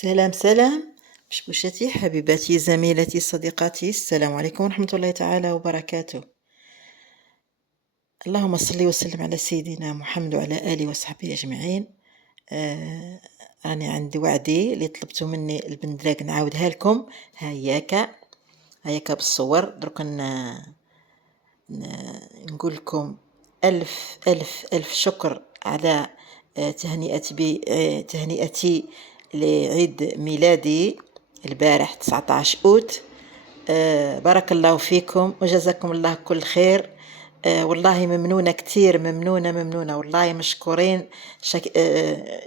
سلام سلام بشبوشتي حبيباتي زميلتي صديقاتي، السلام عليكم ورحمة الله تعالى وبركاته. اللهم صل وسلم على سيدنا محمد وعلى آله وصحبه أجمعين. راني عندي وعدي اللي طلبتوا مني البندراق نعاودها لكم. هياك بالصور درك نقول لكم ألف ألف ألف شكر على تهنئتي لعيد ميلادي البارح 19 أوت. بارك الله فيكم وجزاكم الله كل خير. والله ممنونة كتير، ممنونة والله مشكورين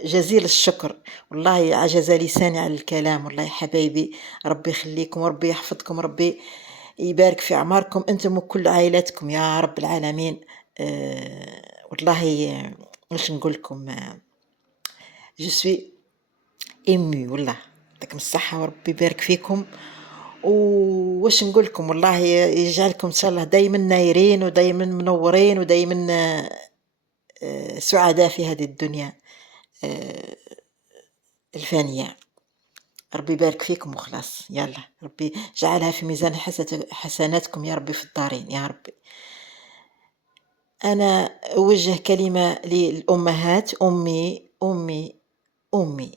جزيل الشكر. والله عجز لساني على الكلام. والله حبايبي ربي يخليكم وربي يحفظكم، ربي يبارك في أعماركم أنتم وكل عائلاتكم يا رب العالمين. والله واش نقول لكم، جو سوي إيمي والله. يعطيكم الصحة وربي يبارك فيكم. واش نقول لكم، والله يجعلكم ان شاء الله دايما نايرين ودايما منورين ودايما سعداء في هذه الدنيا الفانية. ربي يبارك فيكم وخلاص. يلا ربي جعلها في ميزان حسناتكم يا ربي في الدارين يا ربي. أنا أوجه كلمة للأمهات. أمي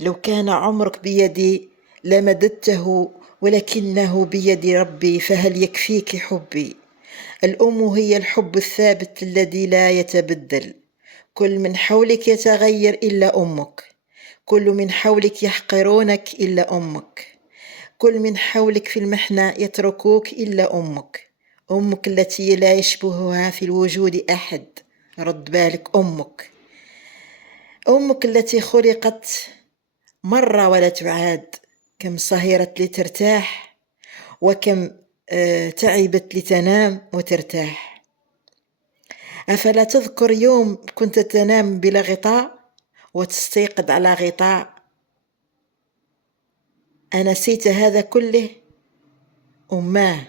لو كان عمرك بيدي لمددته، ولكنه بيد ربي، فهل يكفيك حبي؟ الأم هي الحب الثابت الذي لا يتبدل. كل من حولك يتغير إلا أمك، كل من حولك يحقرونك إلا أمك، كل من حولك في المحنة يتركوك إلا أمك. أمك التي لا يشبهها في الوجود أحد. رد بالك، أمك التي خلقت مرة ولا تعاد. كم صهرت لترتاح، وكم تعبت لتنام وترتاح. أفلا تذكر يوم كنت تنام بلا غطاء وتستيقظ على غطاء؟ أنسيت هذا كله؟ أماه،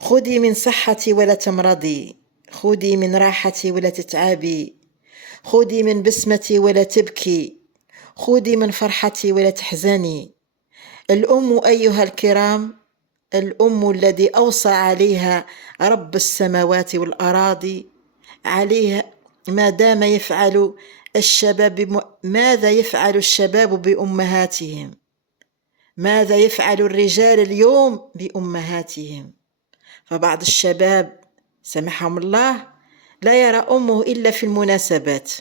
خذي من صحتي ولا تمرضي، خذي من راحتي ولا تتعبي، خذي من بسمتي ولا تبكي، خذي من فرحتي ولا تحزني. الأم أيها الكرام، الأم الذي أوصى عليها رب السماوات والأراضي، عليها ما دام يفعل الشباب. ماذا يفعل الشباب بأمهاتهم؟ ماذا يفعل الرجال اليوم بأمهاتهم؟ فبعض الشباب سمحهم الله لا يرى أمه إلا في المناسبات،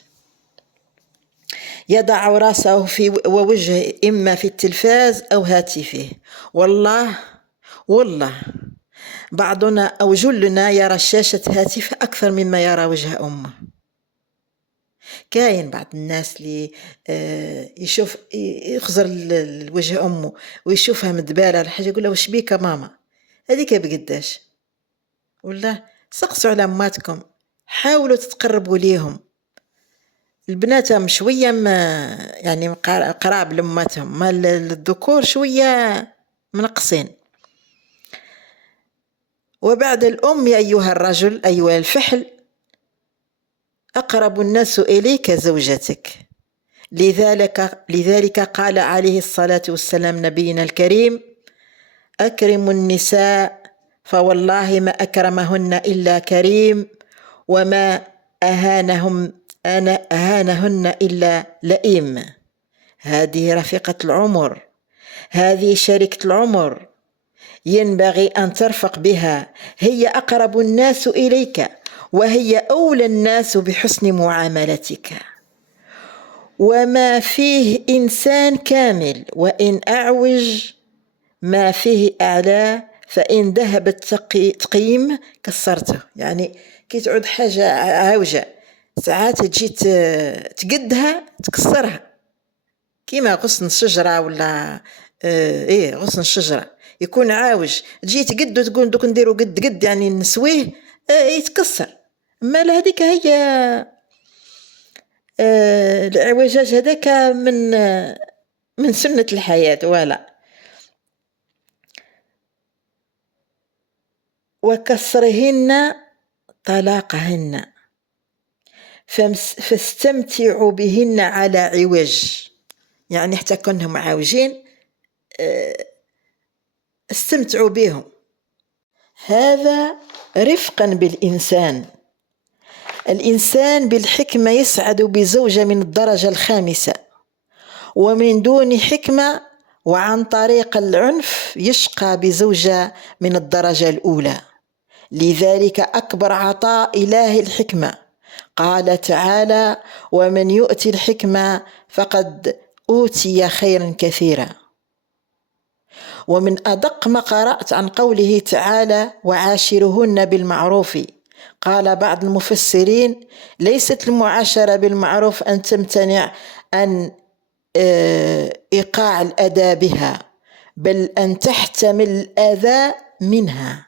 يضع راسه في ووجهه إما في التلفاز أو هاتفه. والله بعضنا أو جلنا يرى شاشة هاتف أكثر مما يرى وجه أمه. كاين بعض الناس اللي يشوف يخزر الوجه أمه ويشوفها مدبالة الحاجة يقول له وش بيك ماما؟ هذيك بقداش؟ ولا سقسوا على أماتكم، حاولوا تتقربوا ليهم. البنات شوية يعني قراب لأماتهم، ما الذكور شوية منقصين. وبعد الأم يا أيها الرجل أيها الفحل، أقرب الناس إليك زوجتك. لذلك قال عليه الصلاة والسلام نبينا الكريم: أكرموا النساء فوالله ما أكرمهن إلا كريم، وما أهانهن إلا لئيم. هذه رفيقة العمر، هذه شريكة العمر، ينبغي أن ترفق بها. هي أقرب الناس إليك، وهي أولى الناس بحسن معاملتك. وما فيه إنسان كامل وإن أعوج، ما فيه أعلى، فإن ذهب تقيم كسرته. يعني كي تعود حاجة عاوجة ساعات تجي تقدها تكسرها، كيما غصن الشجرة ولا غصن الشجرة يكون عاوج، تجي تقد وتقول دوك نديرو قد يعني نسويه يتكسر. ما هذيك هي العوجاج هذاك من سنة الحياة. ولا وكسرهن طلاقهن، فاستمتعوا بهن على عوج. يعني حتى كونهم معاوجين استمتعوا بهم. هذا رفقا بالإنسان. الإنسان بالحكمة يسعد بزوجة من الدرجة الخامسة، ومن دون حكمة وعن طريق العنف يشقى بزوجة من الدرجة الأولى. لذلك أكبر عطاء إله الحكمة. قال تعالى: ومن يؤتي الحكمة فقد أوتي خيرا كثيرا. ومن أدق ما قرأت عن قوله تعالى: وعاشرهن بالمعروف، قال بعض المفسرين: ليست المعاشرة بالمعروف أن تمتنع عن إيقاع الأذى بها، بل أن تحتمل الأذى منها.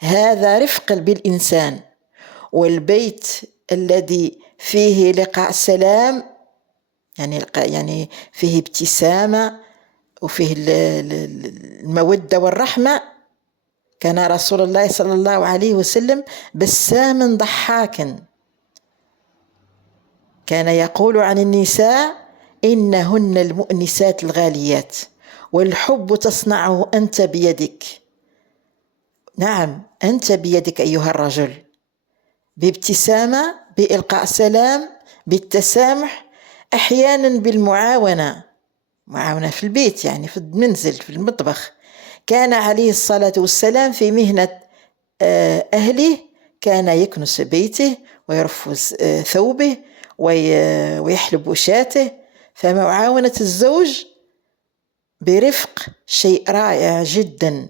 هذا رفق بالإنسان. والبيت الذي فيه لقاء سلام، يعني فيه ابتسامة وفيه المودة والرحمة. كان رسول الله صلى الله عليه وسلم بساما ضحاكا، كان يقول عن النساء: إنهن المؤنسات الغاليات، والحب تصنعه أنت بيدك. نعم، أنت بيدك أيها الرجل، بابتسامة، بإلقاء سلام، بالتسامح، أحيانا بالمعاونة، معاونة في البيت، يعني في المنزل، في المطبخ. كان عليه الصلاة والسلام في مهنة أهله، كان يكنس بيته ويرفس ثوبه ويحلب شاته. فمعاونة الزوج برفق شيء رائع جدا،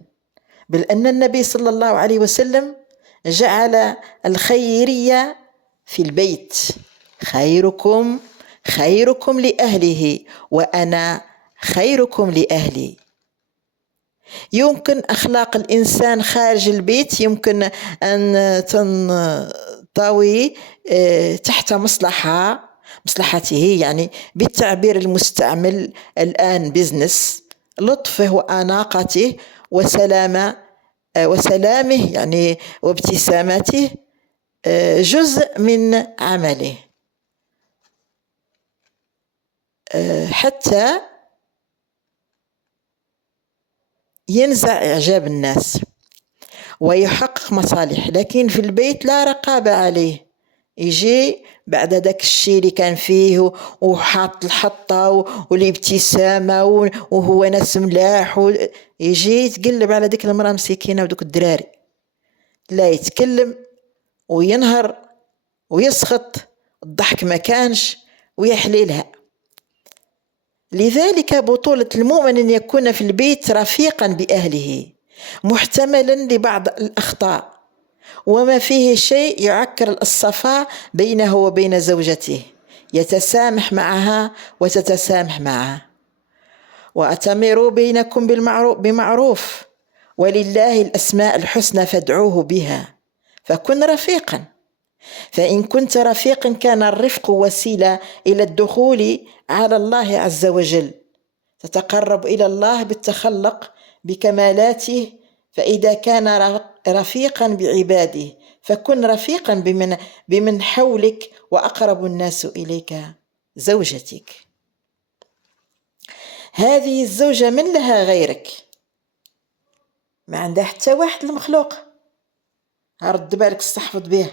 بل أن النبي صلى الله عليه وسلم جعل الخيرية في البيت: خيركم لأهله وأنا خيركم لأهلي. يمكن أخلاق الإنسان خارج البيت يمكن أن تنطوي تحت مصلحته، يعني بالتعبير المستعمل الآن بزنس، لطفه وأناقته وسلامه يعني وابتسامته جزء من عمله، حتى ينزع إعجاب الناس ويحقق مصالح. لكن في البيت لا رقابة عليه، يجي بعد ذاك الشيء اللي كان فيه وحاط الحطة والابتسامة وهو ناس ملاح، يجي يتقلب على ديك المرأة مسكينة ودوك الدراري، لا يتكلم وينهر ويسخط، الضحك ما كانش ويحليلها. لذلك بطولة المؤمن أن يكون في البيت رفيقا بأهله، محتملا لبعض الأخطاء، وما فيه شيء يعكر الصفاء بينه وبين زوجته، يتسامح معها وتتسامح معه. وأتمروا بينكم بمعروف، ولله الأسماء الحسنى فادعوه بها. فكن رفيقا، فإن كنت رفيقا كان الرفق وسيلة إلى الدخول على الله عز وجل، تتقرب إلى الله بالتخلق بكمالاته. فإذا كان رفيقا بعباده فكن رفيقا بمن حولك، وأقرب الناس إليك زوجتك. هذه الزوجة من لها غيرك، ما عندها حتى واحد المخلوق، رد بالك استحفظ به.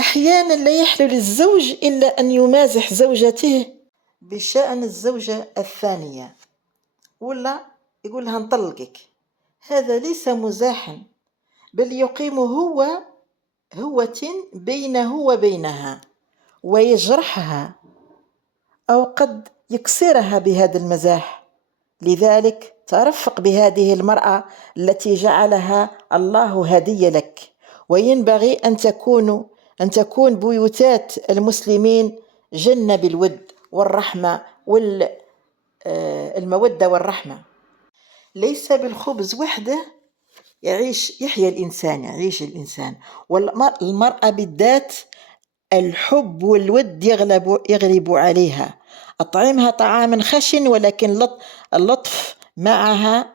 أحيانا لا يحلو للزوج إلا أن يمازح زوجته بشأن الزوجة الثانية، ولا يقول لها نطلقك. هذا ليس مزاحا، بل يقيم هوة بينه وبينها ويجرحها، أو قد يكسرها بهذا المزاح. لذلك ترفق بهذه المرأة التي جعلها الله هدية لك. وينبغي أن تكون بيوتات المسلمين جنة بالود والرحمة والمودة والرحمة. ليس بالخبز وحده يعيش الإنسان، والمرأة بالذات الحب والود يغلب عليها. أطعمها طعاما خشن، ولكن اللطف معها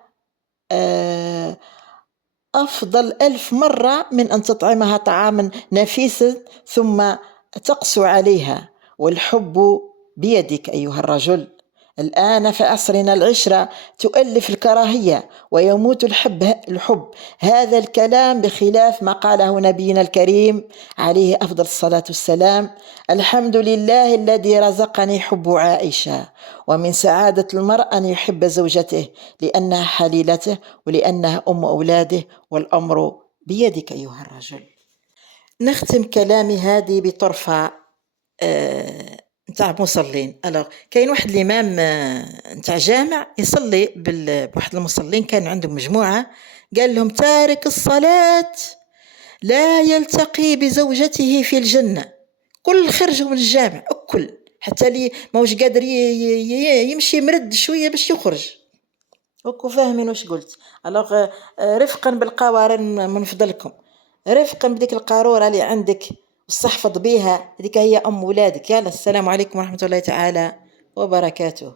أفضل 1000 مرة من أن تطعمها طعاما نفيسا ثم تقسو عليها. والحب بيدك أيها الرجل. الآن في عصرنا العشرة تؤلف الكراهية ويموت الحب. هذا الكلام بخلاف ما قاله نبينا الكريم عليه أفضل الصلاة والسلام: الحمد لله الذي رزقني حب عائشة. ومن سعادة المرء أن يحب زوجته لأنها حليلته ولأنها أم أولاده، والأمر بيدك أيها الرجل. نختم كلامي هذه بطرفة نتاع مصلين. كاين واحد الامام نتاع جامع يصلي بواحد المصلين، كان عندهم مجموعه، قال لهم: تارك الصلاه لا يلتقي بزوجته في الجنه. كل خرجوا من الجامع، الكل، حتى لي ماهوش قادر يمشي مرد شويه باش يخرج. وكو فاهمين واش قلت؟ رفقا بالقوارن من فضلكم، رفقا بديك القارورة اللي عندك واستحفظ بيها، هذيك هي أم ولادك. يلا، السلام عليكم ورحمة الله تعالى وبركاته.